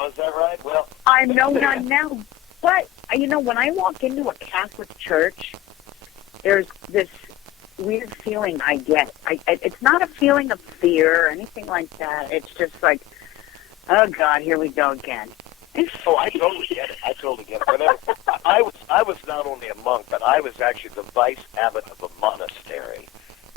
now, is that right? Well, I know not now, but, when I walk into a Catholic church, there's this weird feeling I get. It's not a feeling of fear or anything like that. It's just like, oh, God, here we go again. Oh, I totally get it. Whenever, I was not only a monk, but I was actually the vice abbot of a monastery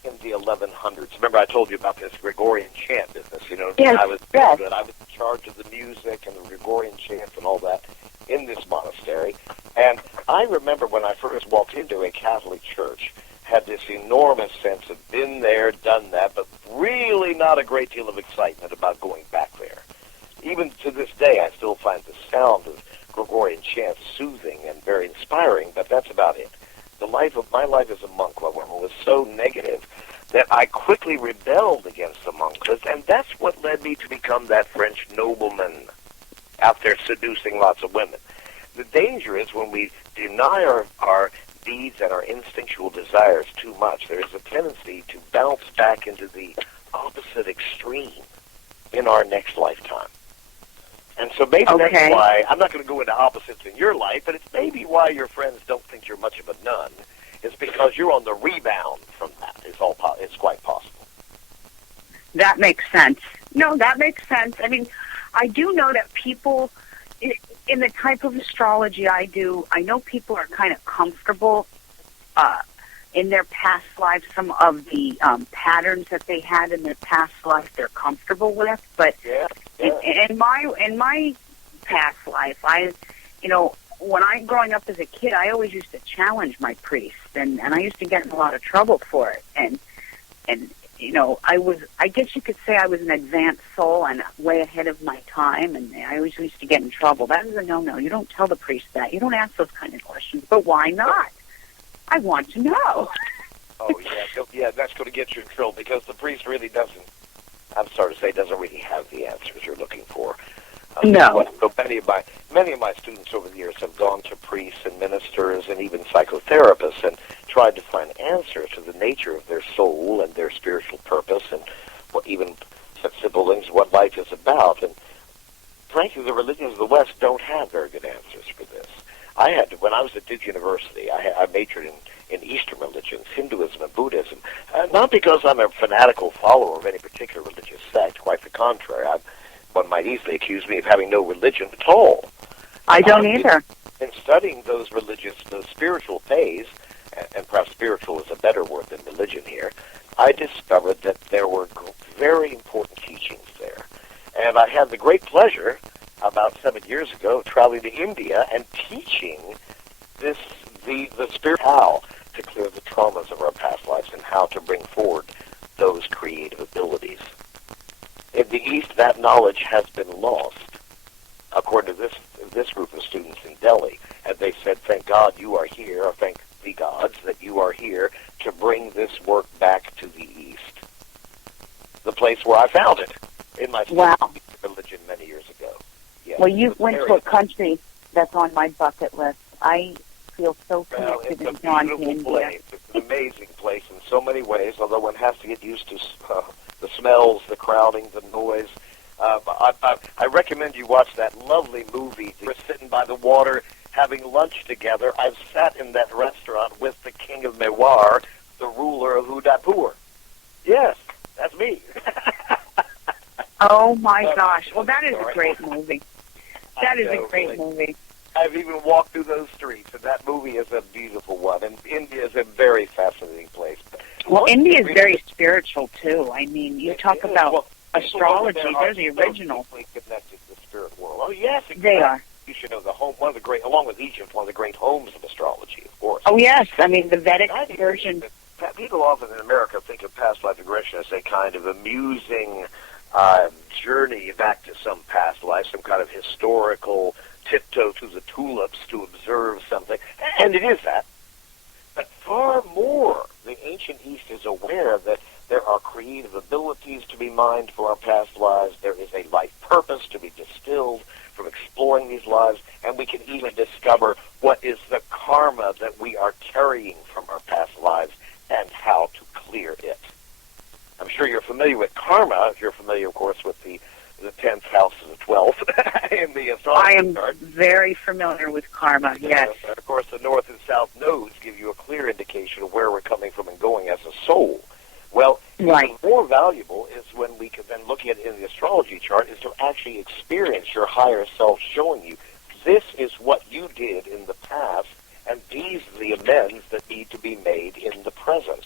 in the 1100s. Remember, I told you about this Gregorian chant business. Yes, I was in charge of the music and the Gregorian chants and all that in this monastery. And I remember when I first walked into a Catholic church, had this enormous sense of been there, done that, but really not a great deal of excitement about going back there. Even to this day, I still find the sound of Gregorian chants soothing and very inspiring, but that's about it. My life as a monk, however, was so negative that I quickly rebelled against the monkhood, and that's what led me to become that French nobleman out there seducing lots of women. The danger is when we deny our deeds and our instinctual desires too much, there is a tendency to bounce back into the opposite extreme in our next lifetime. And so maybe that's why, I'm not going to go into opposites in your life, but it's maybe why your friends don't think you're much of a nun, is because you're on the rebound from that. It's quite possible. That makes sense. No, that makes sense. I mean, I do know that people, in the type of astrology I do, I know people are kind of comfortable in their past lives. Some of the patterns that they had in their past life, they're comfortable with. But in my past life, when I growing up as a kid, I always used to challenge my priest, and I used to get in a lot of trouble for it. And I guess you could say I was an advanced soul and way ahead of my time, and I always used to get in trouble. That was a no-no. You don't tell the priest that. You don't ask those kind of questions. But why not? I want to know. Oh, yeah, that's going to get you in trouble because the priest really doesn't really have the answers you're looking for. No. So many of my students over the years have gone to priests and ministers and even psychotherapists and tried to find answers to the nature of their soul and their spiritual purpose and even simple things, what life is about. And frankly, the religions of the West don't have very good answers for this. When I was at Duke University, I majored in Eastern religions, Hinduism and Buddhism, not because I'm a fanatical follower of any particular religious sect, quite the contrary. One might easily accuse me of having no religion at all. I don't either. In studying those spiritual phase, and perhaps spiritual is a better word than religion here, I discovered that there were very important teachings there. And I had the great pleasure, about 7 years ago, traveling to India and teaching the spirit how to clear the traumas of our past lives and how to bring forward those creative abilities. In the East, that knowledge has been lost, according to this group of students in Delhi. And they said, thank God you are here, or thank the gods that you are here to bring this work back to the East. The place where I found it, in my religion many years ago. Yes, well, you went to a country that's on my bucket list. I feel so connected and drawn to India. It's an amazing place in so many ways, although one has to get used to the smells, the crowding, the noise. I recommend you watch that lovely movie. We're sitting by the water having lunch together. I've sat in that restaurant with the king of Mewar, the ruler of Udaipur. Yes, that's me. Oh, my gosh. Well, that is a great movie. That is a great movie. I've even walked through those streets, and that movie is a beautiful one. And India is a very fascinating place. Well, India is very spiritual, too. I mean, you talk about astrology, they're the original. Connected to the spirit world. Oh, yes, exactly. They are. You should know one of the great, along with Egypt, one of the great homes of astrology, of course. Oh, yes. I mean, the Vedic version. People often in America think of past life regression as a kind of amusing journey back to some past life, some kind of historical tiptoe through the tulips to observe something. And it is that. But far more, the ancient East is aware that there are creative abilities to be mined for our past lives. There is a life purpose to be distilled from exploring these lives. And we can even discover what is the karma that we are carrying from our past lives and how to clear it. I'm sure you're familiar with karma. If you're familiar, of course, with the 10th house and the 12th, in the I astrology am chart. very familiar with karma, yes. And of course, the north and south nodes give you a clear indication of where we're coming from and going as a soul. Well, Right. even more valuable is when we can then look at it in the astrology chart is to actually experience your higher self showing you this is what you did in the past, and these are the amends that need to be made in the present.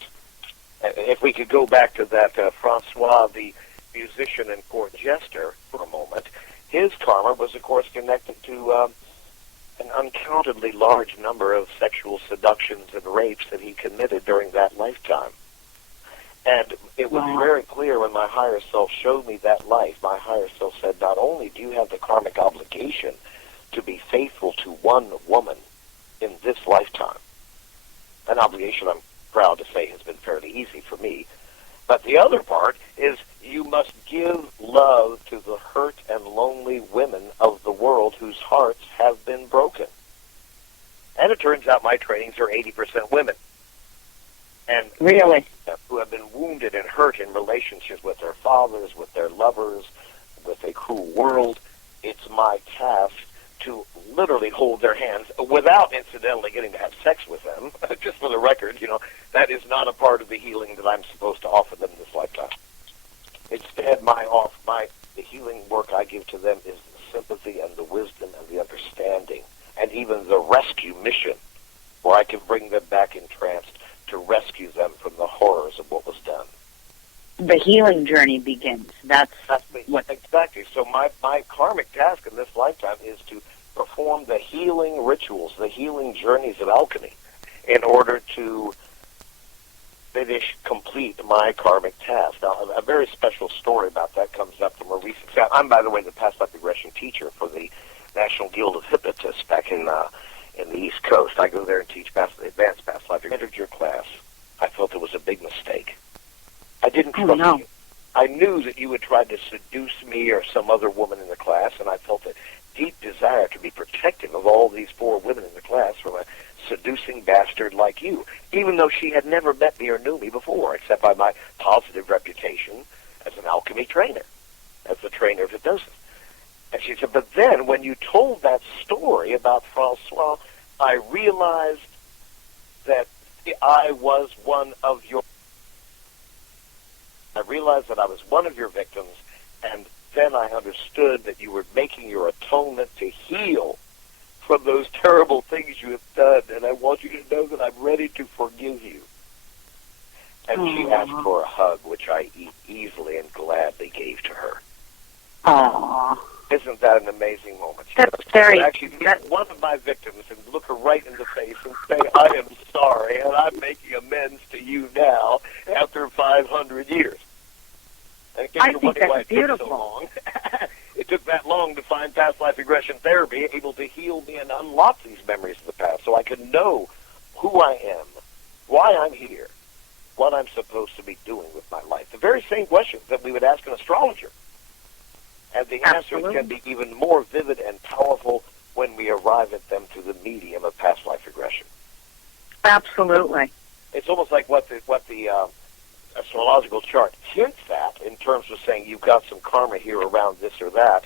And if we could go back to that Francois, the musician and court jester, for a moment, his karma was, of course, connected to an uncountably large number of sexual seductions and rapes that he committed during that lifetime. And it was very clear when my higher self showed me that life, my higher self said, not only do you have the karmic obligation to be faithful to one woman in this lifetime, an obligation I'm proud to say has been fairly easy for me, but the other part is you must give love to the hurt and lonely women of the world whose hearts have been broken. And it turns out my trainings are 80% women. And Really? who have been wounded and hurt in relationships with their fathers, with their lovers, with a cruel world. It's my task to literally hold their hands without incidentally getting to have sex with them. Just for the record, that is not a part of the healing that I'm supposed to offer them this lifetime. Instead, the healing work I give to them is the sympathy and the wisdom and the understanding, and even the rescue mission, where I can bring them back entranced to rescue them from the horrors of what was done. The healing journey begins. That's what... Exactly. So my karmic task in this lifetime is to perform the healing rituals, the healing journeys of alchemy, in order to complete my karmic task. Now, a very special story about that comes up from a recent... I'm, by the way, the past life regression teacher for the National Guild of Hypnotists back in the East Coast. I go there and teach advanced past life. I entered your class. I felt it was a big mistake. I didn't trust you. I knew that you had tried to seduce me or some other woman in the class, and I felt a deep desire to be protective of all these poor women in the class from a seducing bastard like you, even though she had never met me or knew me before, except by my positive reputation as an alchemy trainer, as the trainer of hypnosis. And she said, but then when you told that story about Francois, I realized that I was one of your victims, and then I understood that you were making your atonement to heal from those terrible things you have done, and I want you to know that I'm ready to forgive you. And she asked for a hug, which I easily and gladly gave to her. Aww. Isn't that an amazing moment? That's very... Actually, meet one of my victims and look her right in the face and say, I am sorry, and I'm making amends to you now after 500 years. And I think that's beautiful. So long. It took that long to find past life regression therapy able to heal me and unlock these memories of the past so I can know who I am, why I'm here, what I'm supposed to be doing with my life. The very same questions that we would ask an astrologer. And the answers can be even more vivid and powerful when we arrive at them through the medium of past life regression. Absolutely. It's almost like what the astrological chart hints at in terms of saying you've got some karma here around this or that.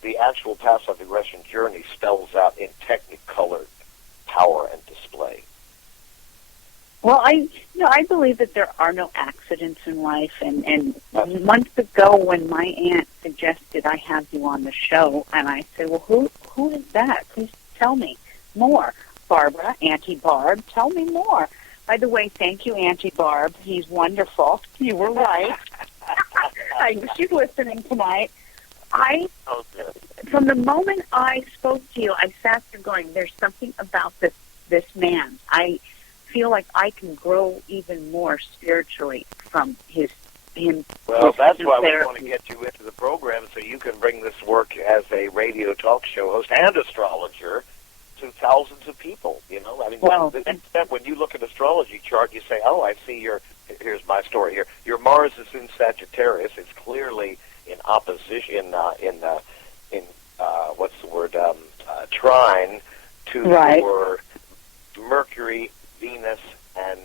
The actual past life regression journey spells out in technicolor power and display. Well, I believe that there are no accidents in life, and months ago when my aunt suggested I have you on the show, and I said, well, who is that? Please tell me more. Barbara, Auntie Barb, tell me more. By the way, thank you, Auntie Barb. He's wonderful. You were right. I know she's listening tonight. From the moment I spoke to you, I sat there going, there's something about this man. I feel like I can grow even more spiritually from him. Well, that's why we want to get you into the program so you can bring this work as a radio talk show host and astrologer to thousands of people. I mean, when you look at astrology chart, you say, "Oh, I see here's my story here. Your Mars is in Sagittarius. It's clearly in opposition in what's the word? Trine to your Mercury, Venus, and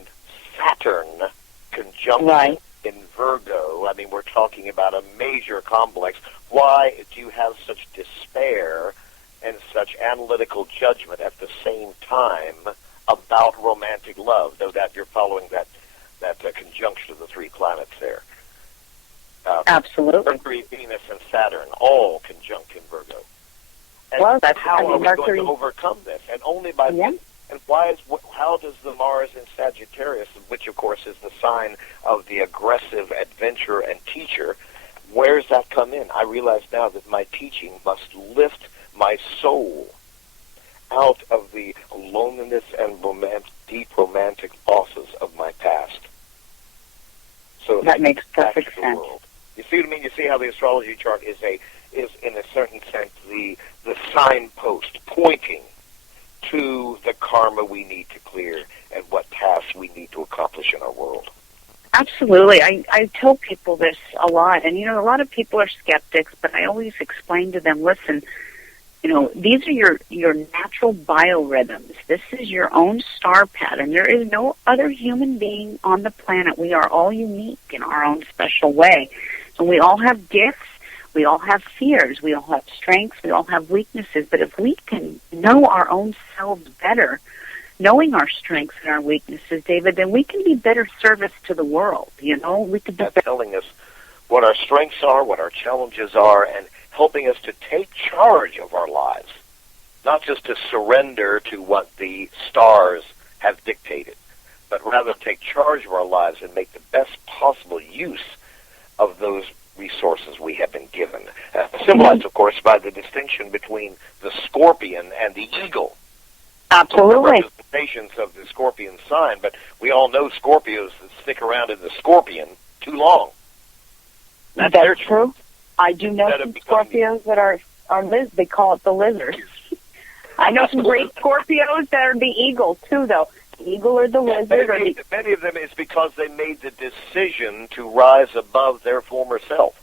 Saturn conjunction in Virgo. I mean, we're talking about a major complex. Why do you have such despair analytical judgment at the same time about romantic love, though that you're following that conjunction of the three planets there. Absolutely. Mercury, Venus, and Saturn, all conjunct in Virgo. And well, that's how are we Mercury, going to overcome this? And only by yeah. And how does the Mars in Sagittarius, which of course is the sign of the aggressive adventurer and teacher, where does that come in? I realize now that my teaching must lift my soul out of the loneliness and deep romantic losses of my past. So that makes perfect the sense. world. You see what I mean? You see how the astrology chart is in a certain sense the signpost pointing to the karma we need to clear and what tasks we need to accomplish in our world. Absolutely. I tell people this a lot, and a lot of people are skeptics, but I always explain to them, listen, these are your natural biorhythms. This is your own star pattern. There is no other human being on the planet. We are all unique in our own special way. And we all have gifts. We all have fears. We all have strengths. We all have weaknesses. But if we can know our own selves better, knowing our strengths and our weaknesses, David, then we can be better service to the world. We could be telling us what our strengths are, what our challenges are, and helping us to take charge of our lives, not just to surrender to what the stars have dictated, but rather take charge of our lives and make the best possible use of those resources we have been given. Symbolized, of course, by the distinction between the scorpion and the eagle. Absolutely. Representations of the scorpion sign, but we all know Scorpios that stick around in the scorpion too long. That's true. I do know some Scorpios that are they call it the lizard. I know some great Scorpios that are the eagle, too, though. The eagle or the lizard. Many of them is because they made the decision to rise above their former self.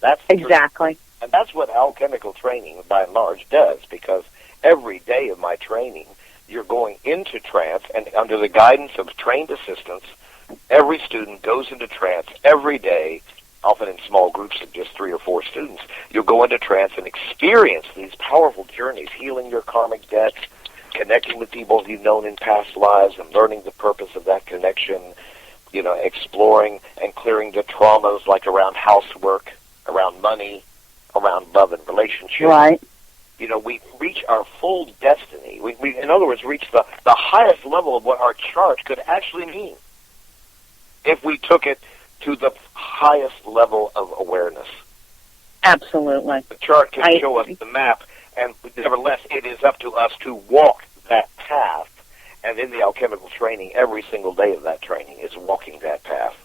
That's exactly. And that's what alchemical training, by and large, does, because every day of my training, you're going into trance, and under the guidance of trained assistants, every student goes into trance every day, often in small groups of just 3 or 4 students. You'll go into trance and experience these powerful journeys, healing your karmic debts, connecting with people you've known in past lives and learning the purpose of that connection, exploring and clearing the traumas like around housework, around money, around love and relationships. Right. We reach our full destiny. We in other words, reach the highest level of what our chart could actually mean if we took it to the highest level of awareness. Absolutely. The chart can show us the map, and nevertheless, it is up to us to walk that path. And in the alchemical training, every single day of that training is walking that path.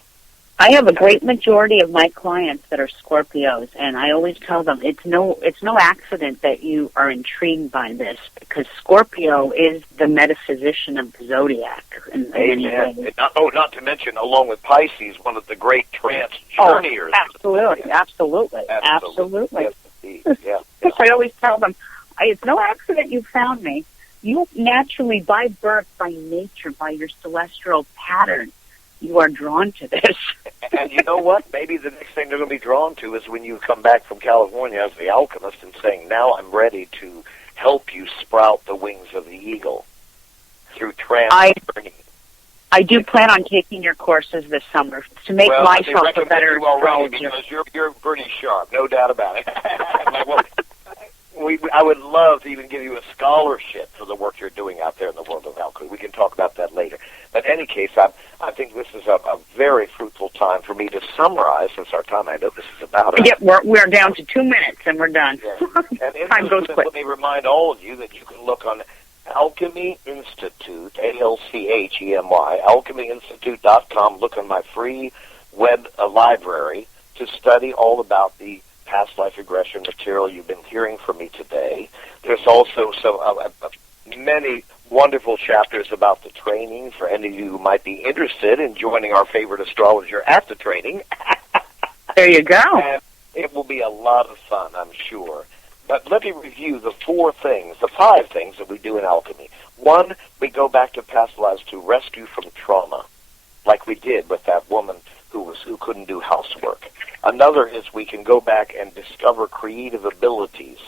I have a great majority of my clients that are Scorpios, and I always tell them it's no accident that you are intrigued by this, because Scorpio is the metaphysician of the zodiac in many ways. Not to mention, along with Pisces, one of the great trance journeyers. Absolutely. Yes, indeed. Yeah. I always tell them, it's no accident you found me. You naturally, by birth, by nature, by your celestial pattern, you are drawn to this. And you know what? Maybe the next thing they're going to be drawn to is when you come back from California as the alchemist and saying, now I'm ready to help you sprout the wings of the eagle through trance. I do plan on taking your courses this summer to make myself a better astrologer. Because you're pretty sharp, no doubt about it. I would love to even give you a scholarship for the work you're doing out there in the world of alchemy. We can talk about that later. But in any case, I think this is a very fruitful time for me to summarize, since our time, I know this is about it. Yep, we're down to 2 minutes, and we're done. Yeah. And time goes quick. Let me remind all of you that you can look on Alchemy Institute, ALCHEMY, alchemyinstitute.com. Look on my free web library to study all about the past life regression material you've been hearing from me today. There's also many wonderful chapters about the training for any of you who might be interested in joining our favorite astrologer at the training. There you go. And it will be a lot of fun, I'm sure. But let me review the 5 things that we do in alchemy. 1, we go back to past lives to rescue from trauma, like we did with that woman who couldn't do housework. Another is we can go back and discover creative abilities